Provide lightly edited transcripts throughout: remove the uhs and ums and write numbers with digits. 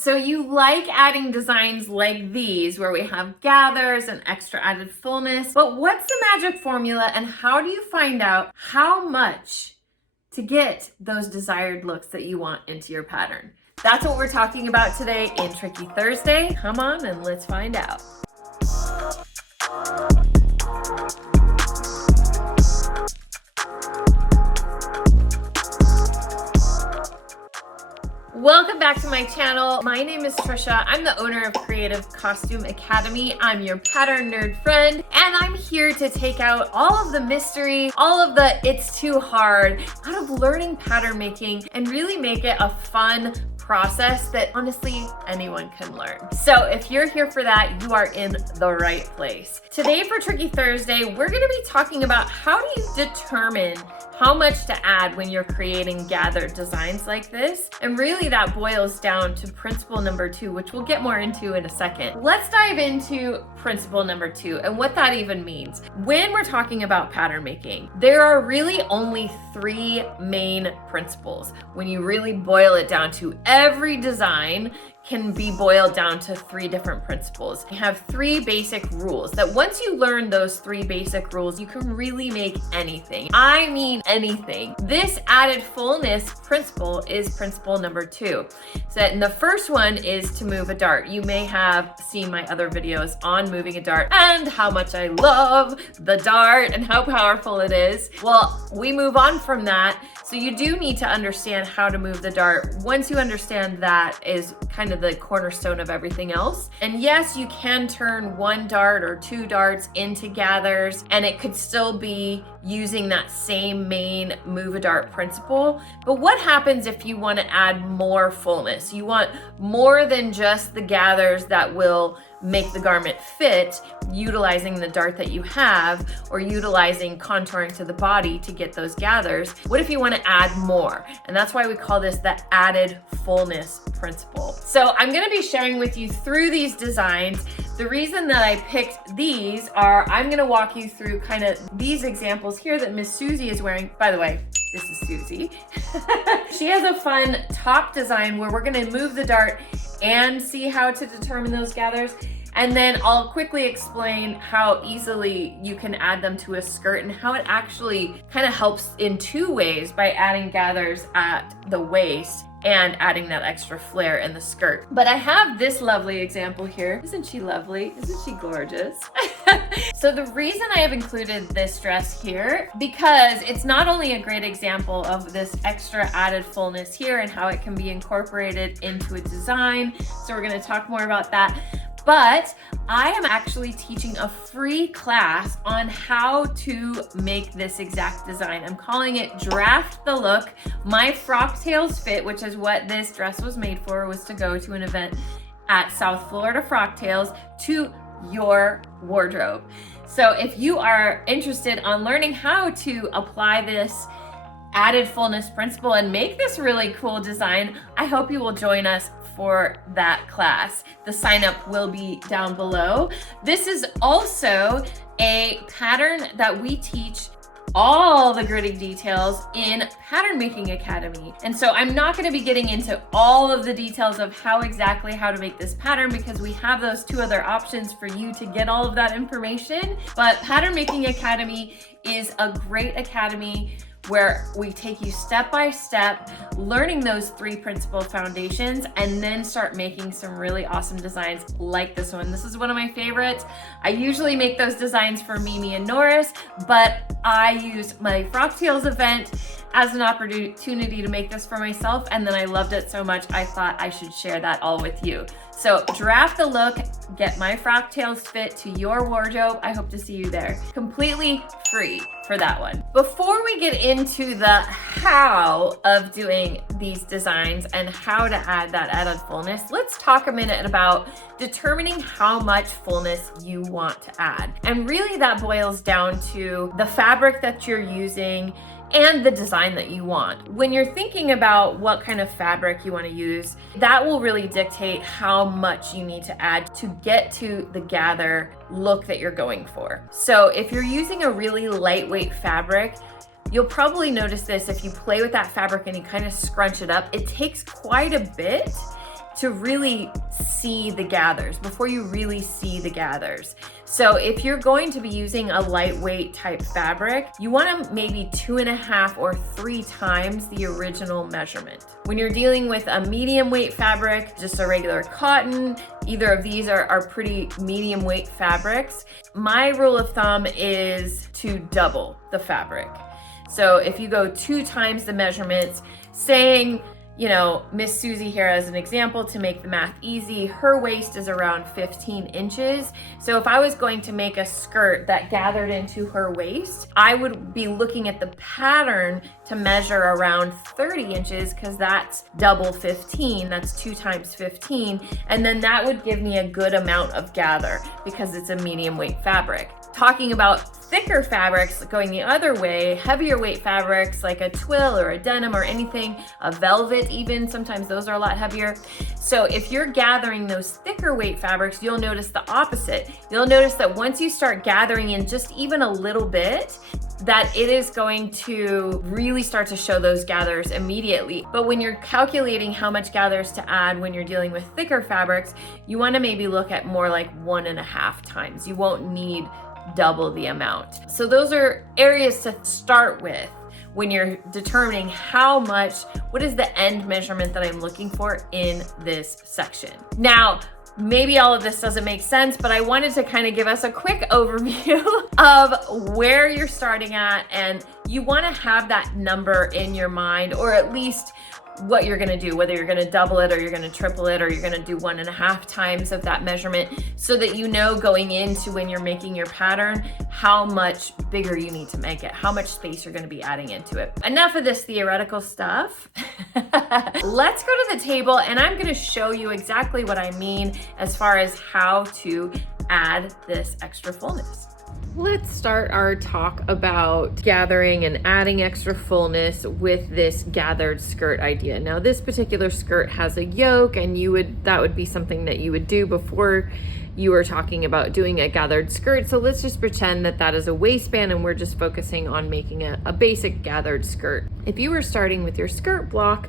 So you like adding designs like these where we have gathers and extra added fullness, but what's the magic formula and how do you find out how much to get those desired looks that you want into your pattern? That's what we're talking about today in Tricky Thursday. Come on and let's find out. Welcome back to my channel. My name is Trisha. I'm the owner of Creative Costume Academy. I'm your pattern nerd friend, and I'm here to take out all of the mystery, all of the it's too hard out of learning pattern making and really make it a fun process that honestly anyone can learn. So if you're here for that, you are in the right place. Today for Tricky Thursday, we're gonna be talking about how do you determine how much to add when you're creating gathered designs like this. And really that boils down to principle number 2, which we'll get more into in a second. Let's dive into principle number 2 and what that even means. When we're talking about pattern making, there are really only 3 main principles. When you really boil it down to every design can be boiled down to 3 different principles. You have 3 basic rules that once you learn those 3 basic rules, you can really make anything. I mean anything. This added fullness principle is principle number 2. So and the first one is to move a dart. You may have seen my other videos on moving a dart and how much I love the dart and how powerful it is. Well, we move on from that. So you do need to understand how to move the dart. Once you understand that is kind of the cornerstone of everything else. And yes, you can turn 1 dart or 2 darts into gathers, and it could still be using that same main move a dart principle. But what happens if you want to add more fullness? You want more than just the gathers that will make the garment fit, utilizing the dart that you have or utilizing contouring to the body to get those gathers. What if you want to add more? And that's why we call this the added fullness principle. So I'm going to be sharing with you through these designs. The reason that I picked these are I'm going to walk you through kind of these examples here that Miss Susie is wearing. By the way, this is Susie. She has a fun top design where we're going to move the dart and see how to determine those gathers. And then I'll quickly explain how easily you can add them to a skirt and how it actually kind of helps in 2 ways by adding gathers at the waist and adding that extra flare in the skirt. But I have this lovely example here. Isn't she lovely? Isn't she gorgeous? So the reason I have included this dress here, because it's not only a great example of this extra added fullness here and how it can be incorporated into a design. So we're gonna talk more about that. But I am actually teaching a free class on how to make this exact design. I'm calling it Draft the Look. My Frocktails fit, which is what this dress was made for, was to go to an event at South Florida Frocktails to your wardrobe. So if you are interested on learning how to apply this added fullness principle and make this really cool design, I hope you will join us for that class. The sign up will be down below. This is also a pattern that we teach all the gritty details in Pattern Making Academy. And so I'm not going to be getting into all of the details of how to make this pattern because we have those 2 other options for you to get all of that information. But Pattern Making Academy is a great academy where we take you step by step, learning those 3 principal foundations, and then start making some really awesome designs like this one. This is one of my favorites. I usually make those designs for Mimi and Norris, but I use my Frocktails event as an opportunity to make this for myself, and then I loved it so much I thought I should share that all with you. So draft the look, get my Frocktails fit to your wardrobe. I hope to see you there. Completely free for that one. Before we get into the how of doing these designs and how to add that added fullness, let's talk a minute about determining how much fullness you want to add. And really that boils down to the fabric that you're using and the design that you want. When you're thinking about what kind of fabric you want to use, that will really dictate how much you need to add to get to the gather look that you're going for. So if you're using a really lightweight fabric, you'll probably notice this if you play with that fabric and you kind of scrunch it up, it takes quite a bit. to really see the gathers, before you really see the gathers. So if you're going to be using a lightweight type fabric, you want to maybe 2.5 or 3 times the original measurement. When you're dealing with a medium weight fabric, just a regular cotton, either of these are pretty medium weight fabrics. My rule of thumb is to double the fabric. So if you go 2 times the measurements, saying, you know, Miss Susie here as an example to make the math easy, her waist is around 15 inches. So if I was going to make a skirt that gathered into her waist, I would be looking at the pattern to measure around 30 inches because that's double 15, that's 2 times 15. And then that would give me a good amount of gather because it's a medium weight fabric. Talking about thicker fabrics, going the other way, heavier weight fabrics like a twill or a denim or anything, a velvet even, sometimes those are a lot heavier. So if you're gathering those thicker weight fabrics, you'll notice the opposite. You'll notice that once you start gathering in just even a little bit, that it is going to really start to show those gathers immediately. But when you're calculating how much gathers to add when you're dealing with thicker fabrics, you want to maybe look at more like 1.5 times. You won't need double the amount. So those are areas to start with when you're determining what is the end measurement that I'm looking for in this section. Now, maybe all of this doesn't make sense, but I wanted to kind of give us a quick overview of where you're starting at, and you want to have that number in your mind, or at least what you're gonna do, whether you're gonna double it or you're gonna triple it or you're gonna do 1.5 times of that measurement, so that you know going into when you're making your pattern how much bigger you need to make it, how much space you're gonna be adding into it. Enough of this theoretical stuff. Let's go to the table and I'm gonna show you exactly what I mean as far as how to add this extra fullness. Let's start our talk about gathering and adding extra fullness with this gathered skirt idea. Now, this particular skirt has a yoke, and that would be something that you would do before you were talking about doing a gathered skirt. So let's just pretend that that is a waistband and we're just focusing on making a basic gathered skirt. If you were starting with your skirt block,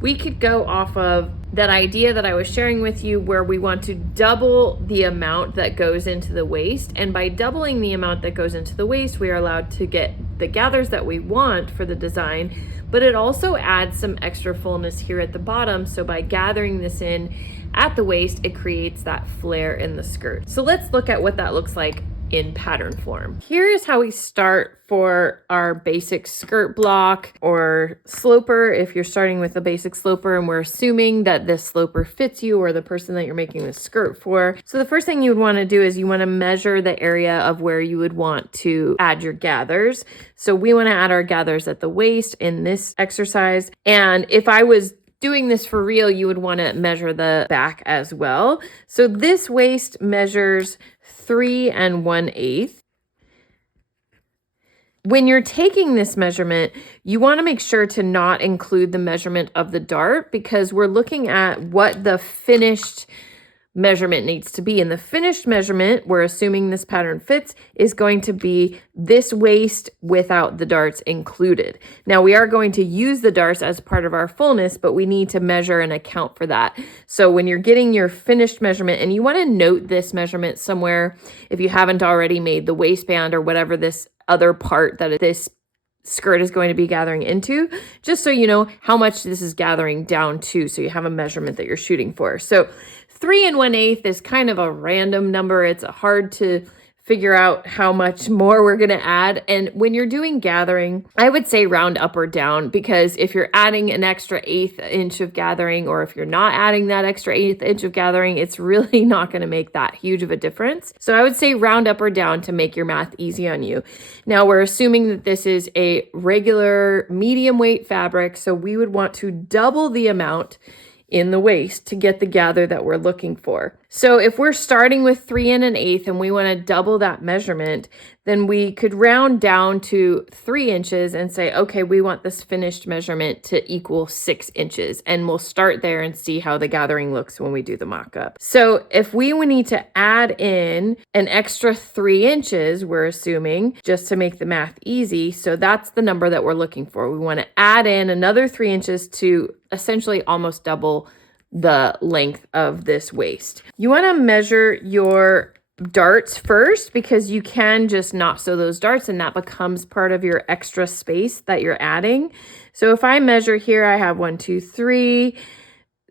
we could go off of that idea that I was sharing with you, where we want to double the amount that goes into the waist. And by doubling the amount that goes into the waist, we are allowed to get the gathers that we want for the design, but it also adds some extra fullness here at the bottom. So by gathering this in at the waist, it creates that flare in the skirt. So let's look at what that looks like in pattern form. Here's how we start for our basic skirt block or sloper. If you're starting with a basic sloper and we're assuming that this sloper fits you or the person that you're making the skirt for. So the first thing you would want to do is you want to measure the area of where you would want to add your gathers. So we want to add our gathers at the waist in this exercise. And if I was doing this for real, you would want to measure the back as well. So this waist measures 3 1/8. When you're taking this measurement, you want to make sure to not include the measurement of the dart, because we're looking at what the finished measurement needs to be. And the finished measurement, we're assuming this pattern fits, is going to be this waist without the darts included. Now, we are going to use the darts as part of our fullness, but we need to measure and account for that. So when you're getting your finished measurement, and you want to note this measurement somewhere if you haven't already made the waistband or whatever this other part that this skirt is going to be gathering into, just so you know how much this is gathering down to, so you have a measurement that you're shooting for. So 3 1/8 is kind of a random number. It's hard to figure out how much more we're going to add. And when you're doing gathering, I would say round up or down, because if you're adding an extra 1/8 inch of gathering, or if you're not adding that extra 1/8 inch of gathering, it's really not going to make that huge of a difference. So I would say round up or down to make your math easy on you. Now, we're assuming that this is a regular medium weight fabric, so we would want to double the amount in the waist to get the gather that we're looking for. So if we're starting with 3 1/8 and we want to double that measurement, then we could round down to 3 inches and say, okay, we want this finished measurement to equal 6 inches. And we'll start there and see how the gathering looks when we do the mock-up. So if we would need to add in an extra 3 inches, we're assuming, just to make the math easy. So that's the number that we're looking for. We want to add in another 3 inches to essentially almost double the length of this waist. You want to measure your darts first because you can just not sew those darts and that becomes part of your extra space that you're adding. So if I measure here, I have 1, 2, 3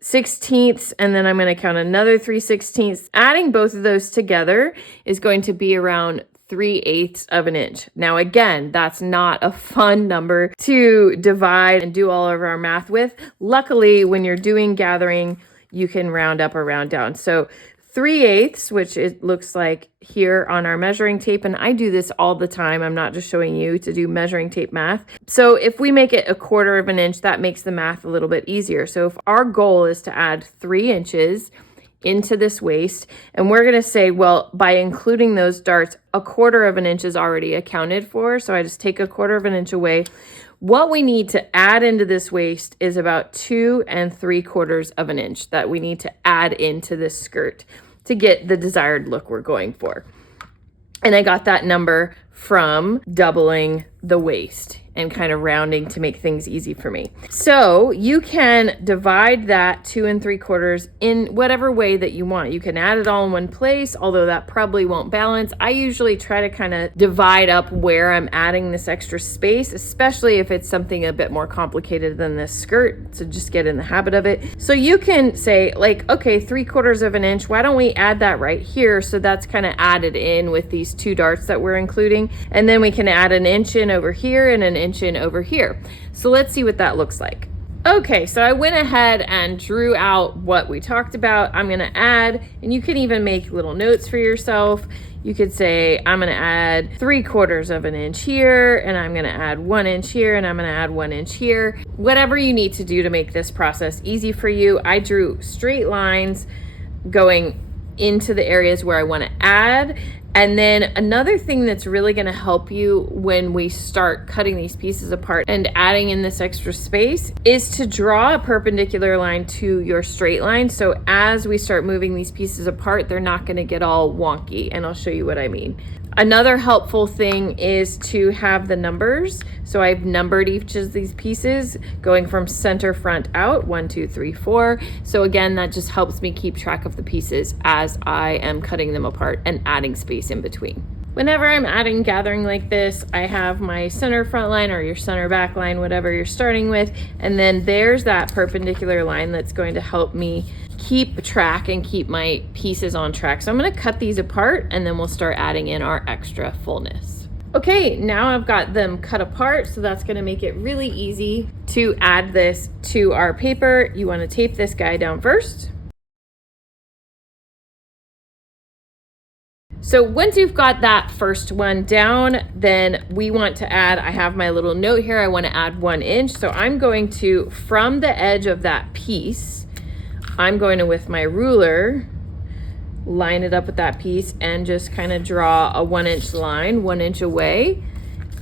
sixteenths, and then I'm going to count another 3 sixteenths. Adding both of those together is going to be around 3/8 of an inch. Now, again, that's not a fun number to divide and do all of our math with. Luckily, when you're doing gathering, you can round up or round down. So 3/8, which it looks like here on our measuring tape, and I do this all the time. I'm not just showing you to do measuring tape math. So if we make it 1/4 of an inch, that makes the math a little bit easier. So if our goal is to add 3 inches into this waist, and we're going to say, well, by including those darts, 1/4 of an inch is already accounted for. So I just take 1/4 of an inch away. What we need to add into this waist is about 2 3/4 of an inch that we need to add into this skirt to get the desired look we're going for. And I got that number from doubling the waist and kind of rounding to make things easy for me. So you can divide that 2 3/4 in whatever way that you want. You can add it all in one place, although that probably won't balance. I usually try to kind of divide up where I'm adding this extra space, especially if it's something a bit more complicated than this skirt, to just get in the habit of it. So you can say like, okay, 3/4 of an inch, why don't we add that right here? So that's kind of added in with these 2 darts that we're including. And then we can add an inch in over here and an inch in over here. So let's see what that looks like. Okay, so I went ahead and drew out what we talked about. I'm going to add, and you can even make little notes for yourself. You could say, I'm going to add 3/4 of an inch here, and I'm going to add 1 inch here, and I'm going to add 1 inch here. Whatever you need to do to make this process easy for you. I drew straight lines going into the areas where I want to add. And then another thing that's really going to help you when we start cutting these pieces apart and adding in this extra space is to draw a perpendicular line to your straight line. So as we start moving these pieces apart, they're not going to get all wonky, and I'll show you what I mean. Another helpful thing is to have the numbers. So I've numbered each of these pieces going from center front out, 1, 2, 3, 4. So again, that just helps me keep track of the pieces as I am cutting them apart and adding space in between. Whenever I'm adding gathering like this, I have my center front line or your center back line, whatever you're starting with. And then there's that perpendicular line that's going to help me keep track and keep my pieces on track. So I'm going to cut these apart and then we'll start adding in our extra fullness. Okay, now I've got them cut apart, so that's going to make it really easy to add this to our paper. You want to tape this guy down first. So once you've got that first one down, then we want to add, I have my little note here, I want to add 1 inch. So I'm going to, from the edge of that piece, I'm going to, with my ruler, line it up with that piece and just kind of draw a 1 inch line 1 inch away.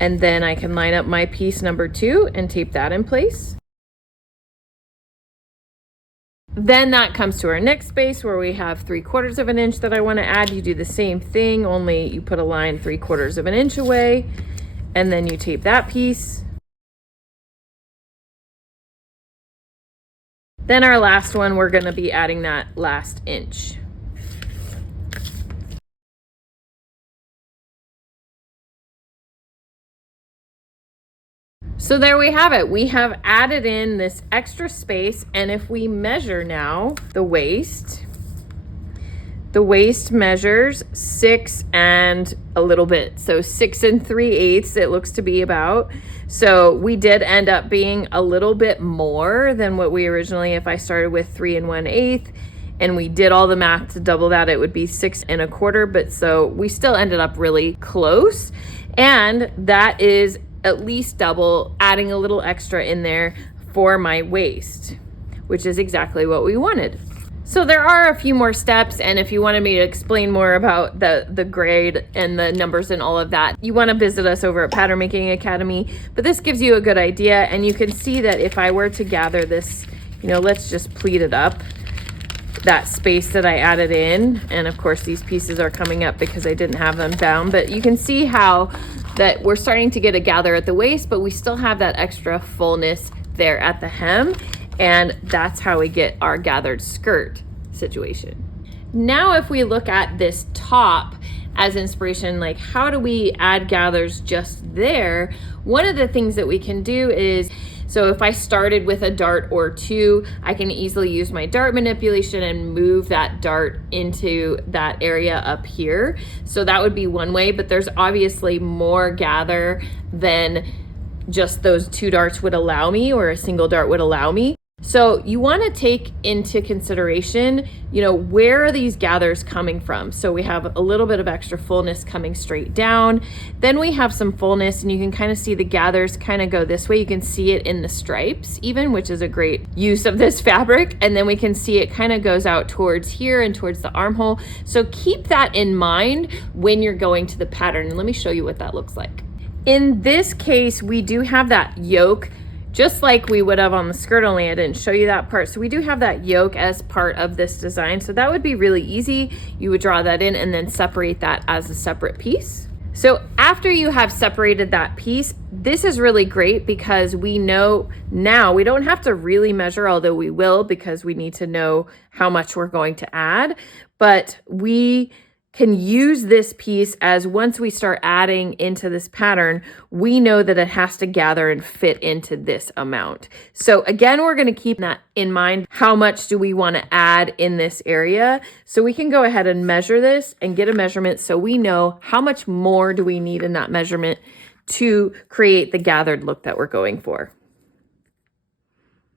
And then I can line up my piece number 2 and tape that in place. Then that comes to our next space where we have 3/4 of an inch that I want to add. You do the same thing, only you put a line 3/4 of an inch away, and then you tape that piece. Then our last one, we're going to be adding that last inch. So there we have it. We have added in this extra space, and if we measure now the waist measures 6 and a little bit. So 6 3/8 it looks to be about. So we did end up being a little bit more than what we originally, if I started with 3 1/8 and we did all the math to double that, it would be 6 1/4. But so we still ended up really close. And that is at least double, adding a little extra in there for my waist, which is exactly what we wanted. So there are a few more steps, and if you wanted me to explain more about the grade and the numbers and all of that, you want to visit us over at Pattern Making Academy. But this gives you a good idea, and you can see that if I were to gather this, let's just pleat it up, that space that I added in, and of course these pieces are coming up because I didn't have them bound, but you can see how that we're starting to get a gather at the waist, but we still have that extra fullness there at the hem. And that's how we get our gathered skirt situation. Now, if we look at this top as inspiration, like how do we add gathers just there? One of the things that we can do is, so if I started with a dart or two, I can easily use my dart manipulation and move that dart into that area up here. So that would be one way, but there's obviously more gather than just those two darts would allow me, or a single dart would allow me. So you want to take into consideration, where are these gathers coming from? So we have a little bit of extra fullness coming straight down. Then we have some fullness, and you can kind of see the gathers kind of go this way. You can see it in the stripes even, which is a great use of this fabric. And then we can see it kind of goes out towards here and towards the armhole. So keep that in mind when you're going to the pattern. And let me show you what that looks like. In this case, we do have that yoke, just like we would have on the skirt, only I didn't show you that part. So we do have that yoke as part of this design. So that would be really easy. You would draw that in and then separate that as a separate piece. So after you have separated that piece, this is really great because we know now we don't have to really measure, although we will, because we need to know how much we're going to add, but we can use this piece as once we start adding into this pattern, we know that it has to gather and fit into this amount. So again, we're going to keep that in mind. How much do we want to add in this area? So we can go ahead and measure this and get a measurement so we know how much more do we need in that measurement to create the gathered look that we're going for.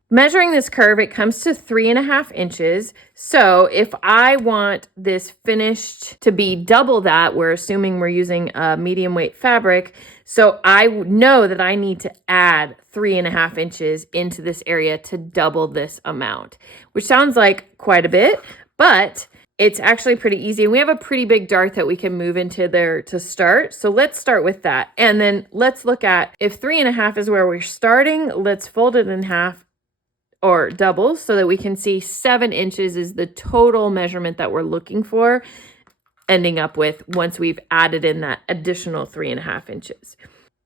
Measuring this curve, it comes to 3.5 inches. So if I want this finished to be double that, we're assuming we're using a medium weight fabric. So I know that I need to add 3.5 inches into this area to double this amount, which sounds like quite a bit, but it's actually pretty easy. We have a pretty big dart that we can move into there to start. So let's start with that. And then let's look at, if 3.5 is where we're starting, let's fold it in half or double so that we can see 7 inches is the total measurement that we're looking for, ending up with once we've added in that additional 3.5 inches.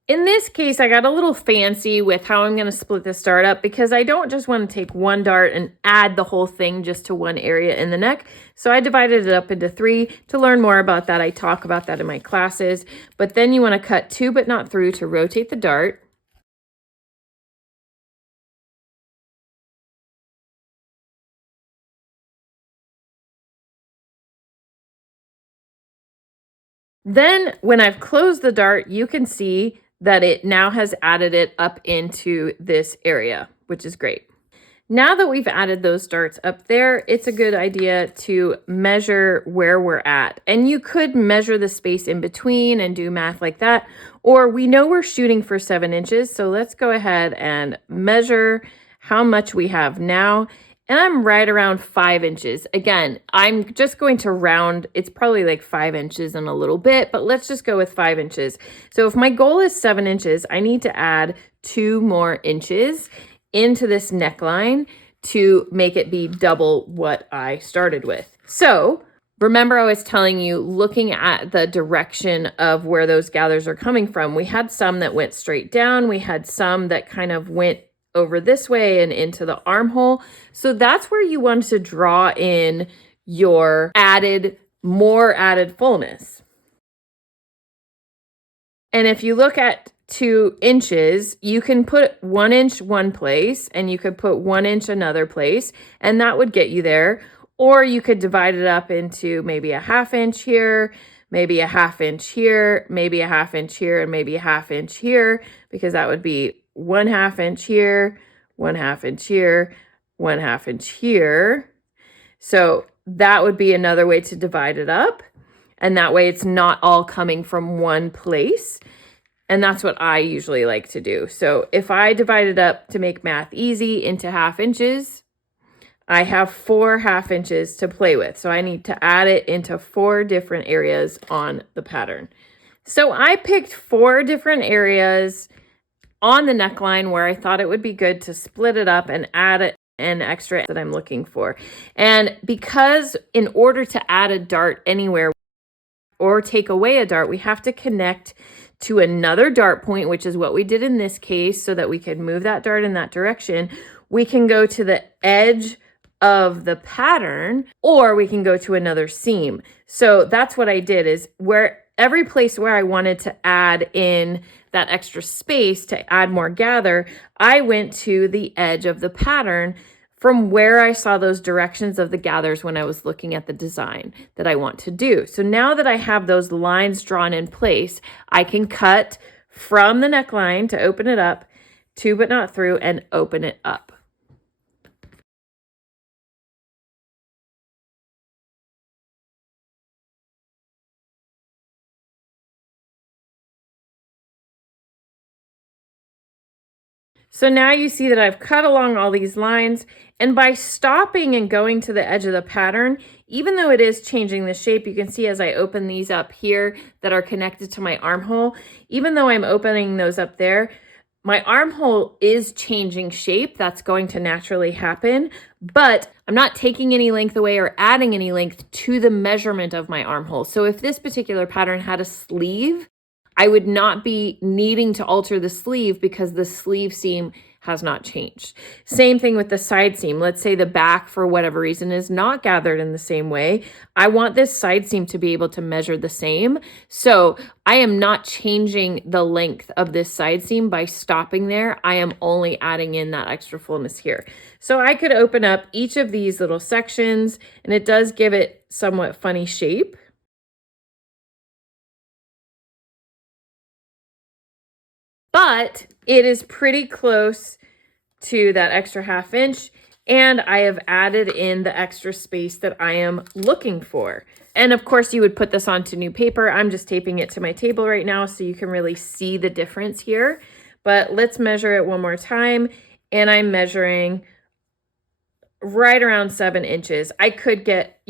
In this case, I got a little fancy with how I'm going to split this dart up because I don't just want to take one dart and add the whole thing just to one area in the neck. So I divided it up into 3. To learn more about that, I talk about that in my classes. But then you want to cut 2 but not through to rotate the dart. Then when I've closed the dart, you can see that it now has added it up into this area, which is great. Now that we've added those darts up there, it's a good idea to measure where we're at. And you could measure the space in between and do math like that, or we know we're shooting for 7 inches. So let's go ahead and measure how much we have now. And I'm right around 5 inches. Again, I'm just going to round. It's probably like 5 inches and a little bit, but let's just go with 5 inches. So if my goal is 7 inches, I need to add 2 more inches into this neckline to make it be double what I started with. So remember, I was telling you, looking at the direction of where those gathers are coming from, we had some that went straight down. We had some that kind of went over this way and into the armhole. So that's where you want to draw in your more added fullness. And if you look at 2 inches, you can put 1 inch one place and you could put 1 inch another place, and that would get you there. Or you could divide it up into maybe a 1/2 inch here, maybe a 1/2 inch here, maybe a 1/2 inch here, and maybe a 1/2 inch here, because that would be 1/2 inch here, 1/2 inch here, 1/2 inch here. So that would be another way to divide it up. And that way it's not all coming from one place. And that's what I usually like to do. So if I divide it up to make math easy into 1/2 inches, I have 4 1/2 inches to play with. So I need to add it into 4 different areas on the pattern. So I picked 4 different areas on the neckline where I thought it would be good to split it up and add an extra that I'm looking for. And because in order to add a dart anywhere or take away a dart, we have to connect to another dart point, which is what we did in this case, so that we could move that dart in that direction. we can go to the edge of the pattern, or we can go to another seam. So that's what I did, is where every place where I wanted to add in that extra space to add more gather, I went to the edge of the pattern from where I saw those directions of the gathers when I was looking at the design that I want to do. So now that I have those lines drawn in place, I can cut from the neckline to open it up, to but not through, and open it up. So now you see that I've cut along all these lines, and by stopping and going to the edge of the pattern, even though it is changing the shape, you can see as I open these up here that are connected to my armhole, even though I'm opening those up there, my armhole is changing shape. That's going to naturally happen, but I'm not taking any length away or adding any length to the measurement of my armhole. So if this particular pattern had a sleeve, I would not be needing to alter the sleeve because the sleeve seam has not changed. Same thing with the side seam. Let's say the back, for whatever reason, is not gathered in the same way. I want this side seam to be able to measure the same. So I am not changing the length of this side seam by stopping there. I am only adding in that extra fullness here. So I could open up each of these little sections, and it does give it somewhat funny shape. But it is pretty close to that extra 1/2 inch, and I have added in the extra space that I am looking for. And of course you would put this onto new paper. I'm just taping it to my table right now so you can really see the difference here. But let's measure it one more time, and I'm measuring right around 7 inches. I could get,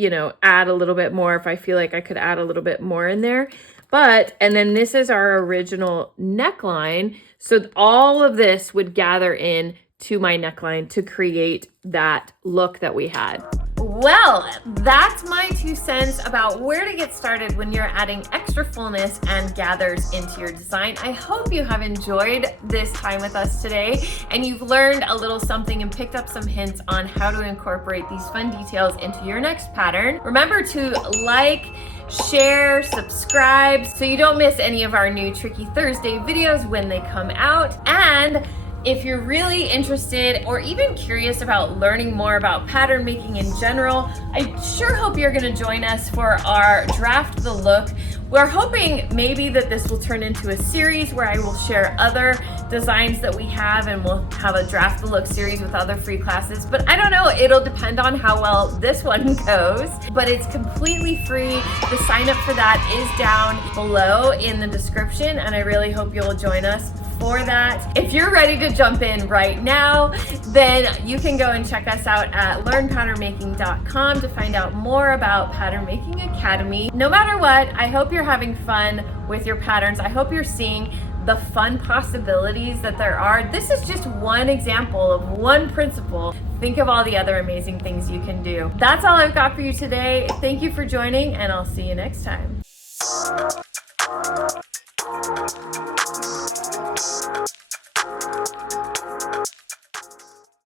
add a little bit more if I feel like I could add a little bit more in there. And then this is our original neckline. So all of this would gather in to my neckline to create that look that we had. Well, that's my 2 cents about where to get started when you're adding extra fullness and gathers into your design. I hope you have enjoyed this time with us today and you've learned a little something and picked up some hints on how to incorporate these fun details into your next pattern. Remember to like, share, subscribe so you don't miss any of our new Tricky Thursday videos when they come out. And if you're really interested or even curious about learning more about pattern making in general, I sure hope you're going to join us for our Draft the Look. We're hoping maybe that this will turn into a series where I will share other designs that we have, and we'll have a Draft the Look series with other free classes. But I don't know, it'll depend on how well this one goes. But it's completely free. The sign up for that is down below in the description, and I really hope you'll join us for that. If you're ready to jump in right now, then you can go and check us out at learnpatternmaking.com to find out more about Pattern Making Academy. No matter what, I hope you're having fun with your patterns. I hope you're seeing the fun possibilities that there are. This is just one example of one principle. Think of all the other amazing things you can do. That's all I've got for you today. Thank you for joining, and I'll see you next time.